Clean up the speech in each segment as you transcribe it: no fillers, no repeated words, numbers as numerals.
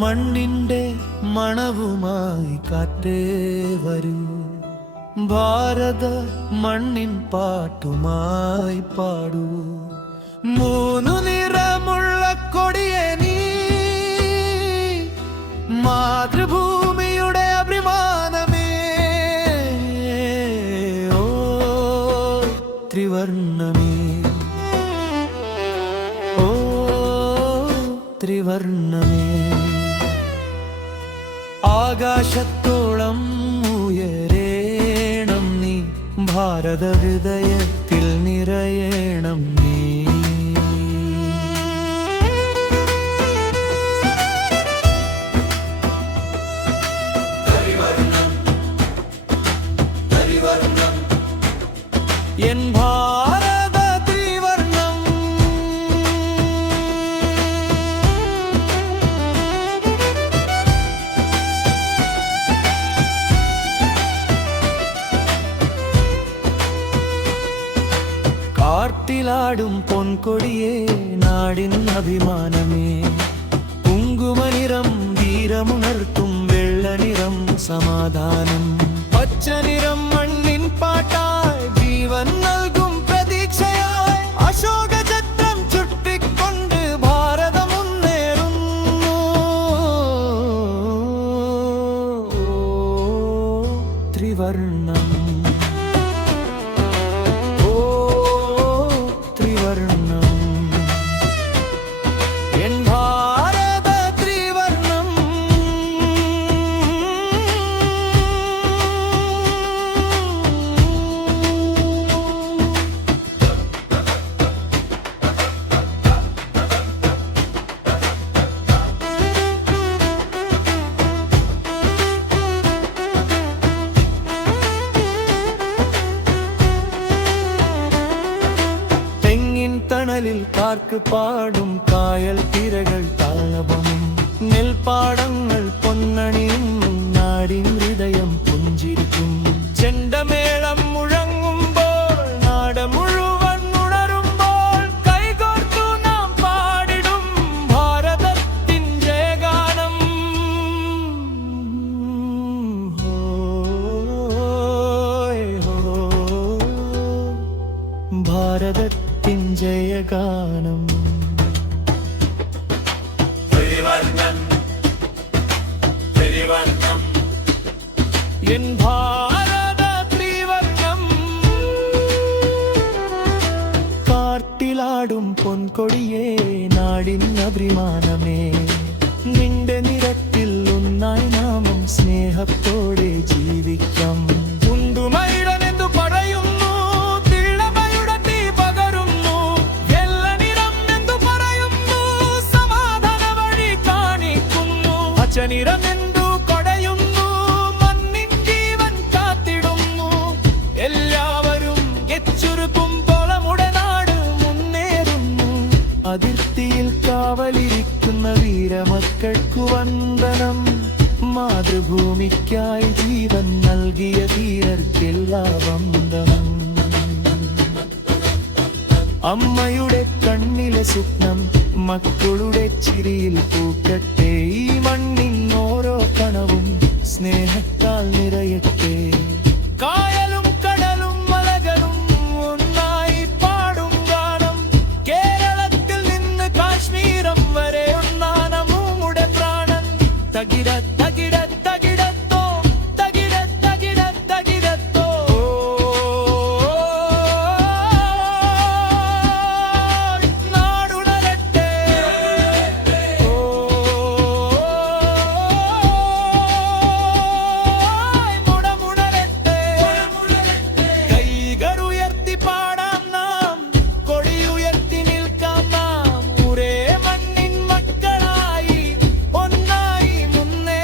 മണ്ണിന്റെ മണവുമായി കാറ്റേ വരൂ, ഭാരത മണ്ണിൻ പാട്ടുമായി പാടൂ. മൂന്നു നിറമുള്ള കൊടിയേ നീ, മാതൃഭൂമിയുടെ അഭിമാനമേ. ഓ ത്രിവർണ്ണമേ, ഓ ത്രിവർണ്ണമേ. ആകാശത്തോളം ഉയരേണം നീ, ഭാരത ഹൃദയത്തിൽ നിറയേണം നീ. എൻ ഭാരത ത്രിവർണം, കാട്ടിലാടും പൊൻകൊടിയേ നാടിൻ അഭിമാനമേ. കുങ്കുമനിറം വീരമുണർത്തും വെള്ളനിറം സമാധാനം. പച്ചനിറം മണ്ണിൻ പാട്ടായി ജീവൻ നൽകും പ്രതീക്ഷയായി. അശോകചക്രം ചുട്ടിക്കൊണ്ട് ഭാരതം മുന്നേറുന്നു. ത്രിവർണം, ഓ ത്രിവർണം. എൻ ഭാരത ത്രിവർണം, തണലിൽ കാർക്ക് പാടും കായൽ തിരകൾ താളപമും. നെൽപ്പാടങ്ങൾ പൊന്നണിയും നാടിൻ ഹൃദയം പുഞ്ചിരിക്കും. ചെണ്ടമേളം മുഴങ്ങുമ്പോൾ നാട് മുഴുവൻ ഉണരുമ്പോൾ കൈകോർത്തു നാം പാടിടും ഭാരതത്തിൻ ജയഗാനം. ഭാരതത്തിൻ ജയഗാനം. എൻ ഭാരത ത്രിവർണം, കാട്ടിലാടും പൊൻകൊടിയേ നാടിൻ അഭിമാനമേ. നിന്റെ നിരത്തിൽ ഒന്നായി നാമം സ്നേഹത്തോടെ ജീവിക്കാം. മുന്തുമയിടനെന്തു പറയുന്നു, തിളമയുടെ തീ പകരുന്നു. വെള്ളനിറം എന്തു പറയുന്നു, സമാധാന വഴി കാണിക്കുന്നു. പച്ചനിറം എന്തു കൊടയുന്നു, മണ്ണിൻ ജീവൻ കാത്തിടുന്നു. എല്ലാവരും എച്ചുരുക്കുമ്പോൾ നമ്മുടെ നാട് മുന്നേറുന്നു. അതിർത്തിയിൽ കാവലിരിക്കുന്ന വീരമക്കൾക്കു വന്ദനം. മാതൃഭൂമിക്കായി ജീവൻ നൽകിയ ധീരർക്കെല്ലാ വന്ദനം. അമ്മയുടെ കണ്ണിലെ സ്വപ്നം മക്കളുടെ ചിരിയിൽ പൂക്കട്ടെ. ഈ മണ്ണിൻ ഓരോ കണവും സ്നേഹത്താൽ നിറയട്ടെ. കായലും കടലും മലകളും ഒന്നായി പാടും ഗാനം. കേരളത്തിൽ നിന്ന് കാശ്മീരം വരെ ഒന്നാണ് നമ്മുടെ പ്രാണൻ. തകിട തകിട തകിടത്തോ, തകിട തകിട തകിടത്തോ. നാടുണരട്ടെ, ഓ മുടമുണരട്ടെ. കൈകളുയർത്തി പാടാം നാം, കൊടിയുയർത്തി നിൽക്കാം നാം. ഒരേ മണ്ണിൻ മക്കളായി ഒന്നായി മുന്നേ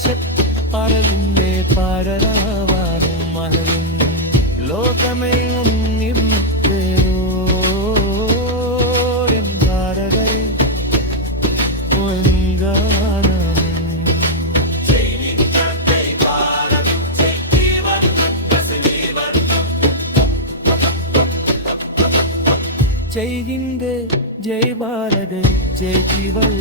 ആകാശത്ത് പറവിന്റെ പാരരാവാനും മഹലും ലോകമേ जय हिंद जय भारत जय जीवन